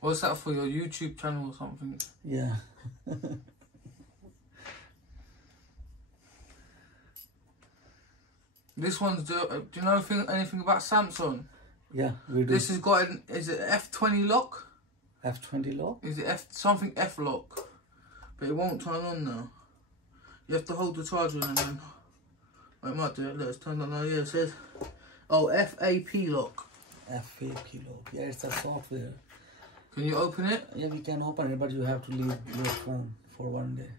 What's that for, your YouTube channel or something? Yeah. This one's, do you know anything about Samsung? Yeah, we do. This has got an, is it F20 lock? F20 lock? Is it something F lock? But it won't turn on now. You have to hold the charger and then... I might do it, let's turn on now. Yeah, it says... Oh, FAP lock. FAP lock. Yeah, it's a software. Can you open it? Yeah, we can open it, but you have to leave your phone for 1 day.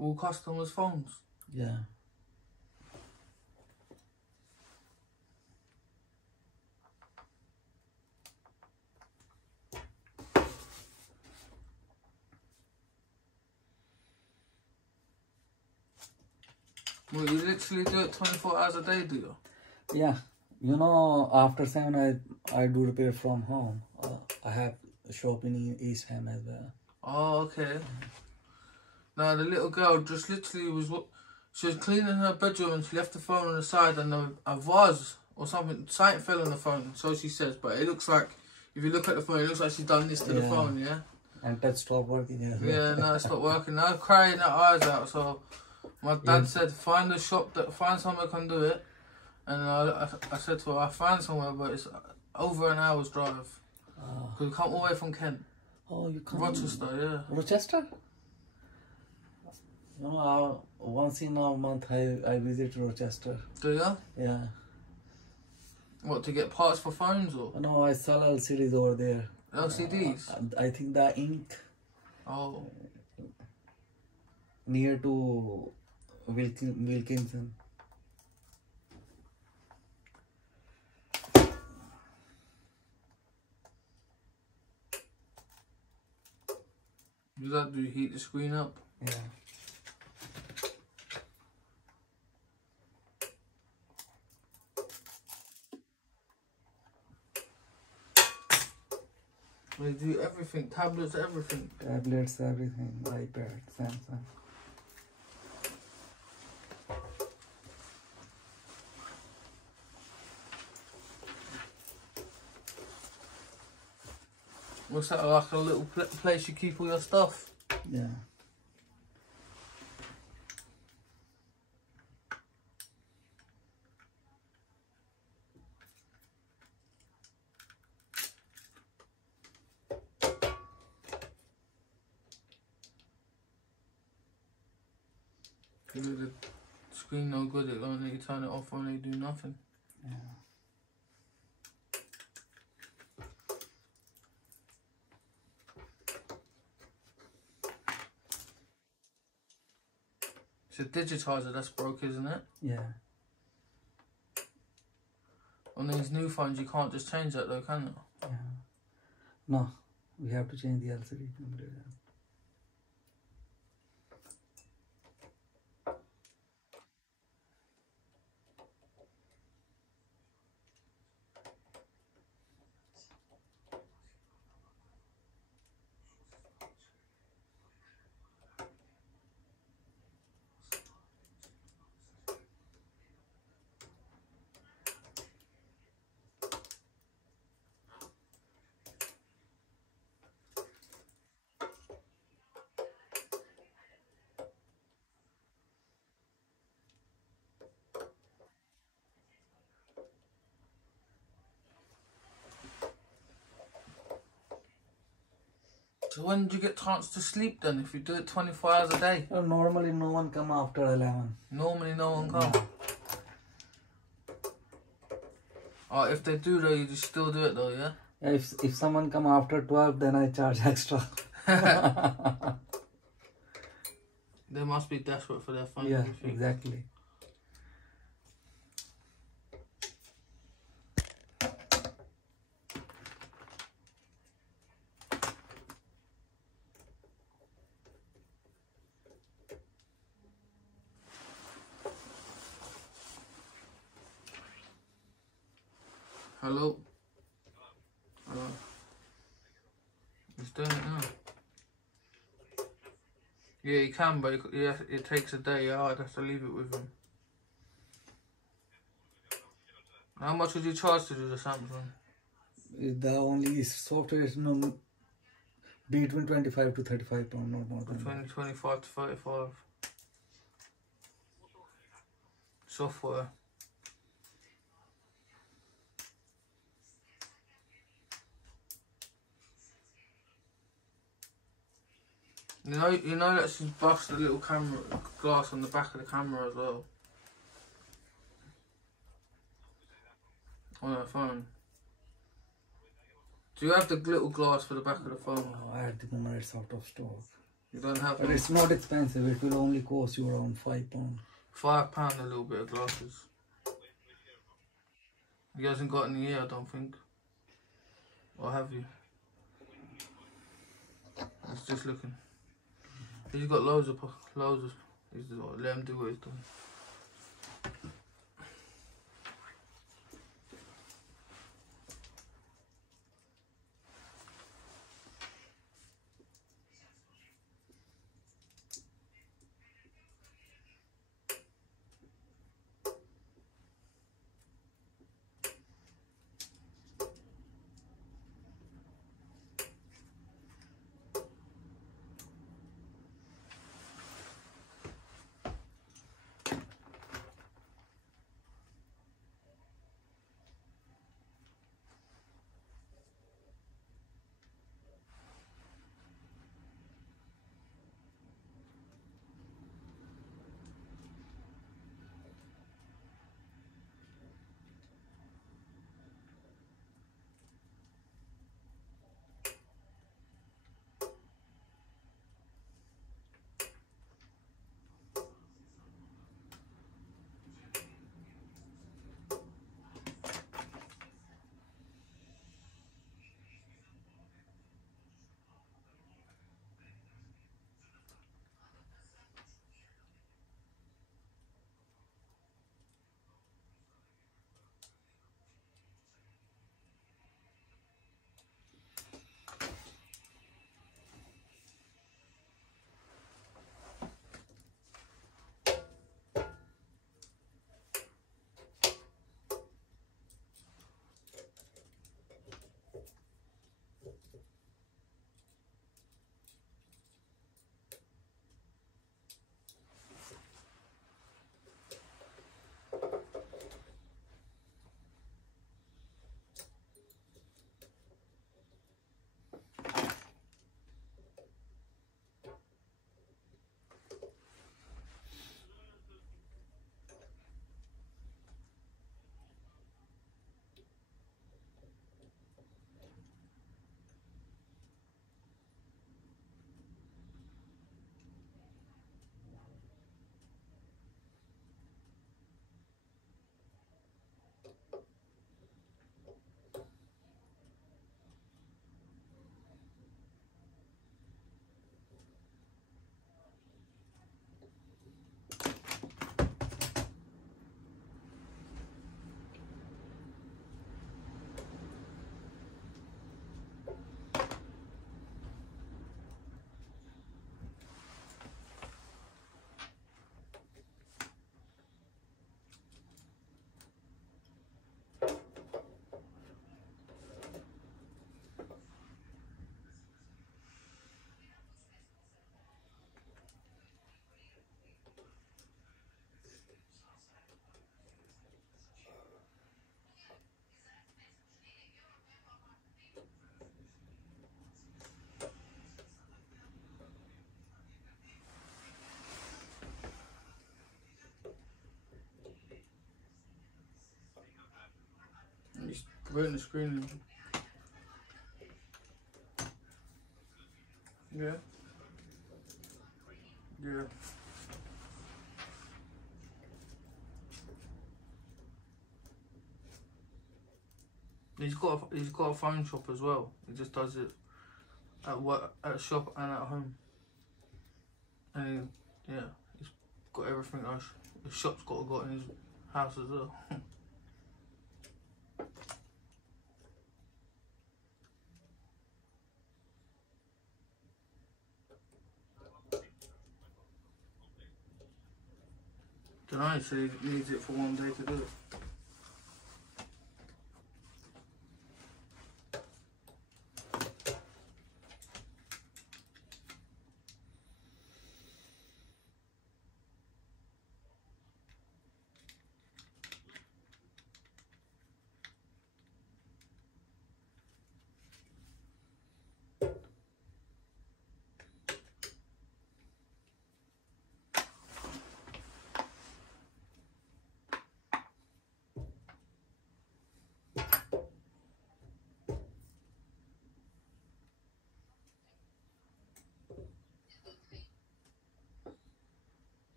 All customers' phones. Yeah. Well, you literally do it 24 hours a day, do you? Yeah. You know, after 7 I do repair from home. I have a shop in East Ham as well. Oh, okay. Now the little girl just literally she was cleaning her bedroom and she left the phone on the side and a vase or something fell on the phone, so she says. But it looks like, if you look at the phone, it looks like she's done this to the phone, yeah? And touch stopped working as well. Yeah, no, it's not working. I was crying her eyes out, so my dad said, find a shop, find somewhere that can do it. And I said to her, I found somewhere, but it's over an hour's drive. Because we come all the way from Kent. Oh, you come Rochester, yeah. Rochester? You know, once in a month I visit Rochester. Do you? Yeah. What, to get parts for phones or? No, I sell LCDs over there. LCDs? I think the ink. Oh. Near to Wilkinson. Do you heat the screen up? Yeah. They do everything, tablets, everything. Tablets, everything, iPad, Samsung. What's that, like a little place you keep all your stuff? Yeah. If the screen no good, it won't let you turn it off, won't let you do nothing. Yeah. It's a digitizer that's broke, isn't it? Yeah. On these new phones, you can't just change that though, can you? Yeah. No, we have to change the LCD completely. So when do you get chance to sleep then, if you do it 24 hours a day? Well, normally no one come after 11. Normally no one comes. Oh, if they do though, you just still do it though, yeah? Yeah, if someone come after 12, then I charge extra. They must be desperate for their phone. Yeah, exactly. Hello? Hello? He's doing it now. Yeah, he can, but it takes a day. Yeah, I'd have to leave it with him. How much would you charge to do the Samsung? The only software is between 25 to 35 pound, not more than 25 to 35. Software. You know that she's bust the little camera glass on the back of the camera as well. On her phone. Do you have the little glass for the back of the phone? At the moment it's out of stock. You don't have But them? it's not expensive, it will only cost you around £5. £5 a little bit of glasses. He hasn't got any here, I don't think. Or have you? He's just looking. He's got loads of. Let him do what he's doing. He's putting the screen in. Yeah. Yeah. He's got a phone shop as well. He just does it at work, at a shop and at home. And yeah, he's got everything else. The shop's got in his house as well. don't know, so he needs it for one day to do it.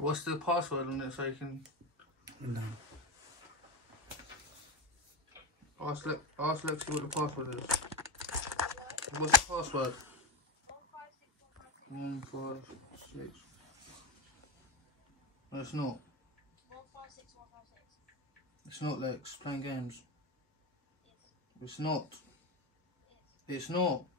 What's the password on it so you can No. ask Lexi what the password is? What's the password? 156. No, it's not. 156156. It's not, Lex. Playing games. It's not. It's not.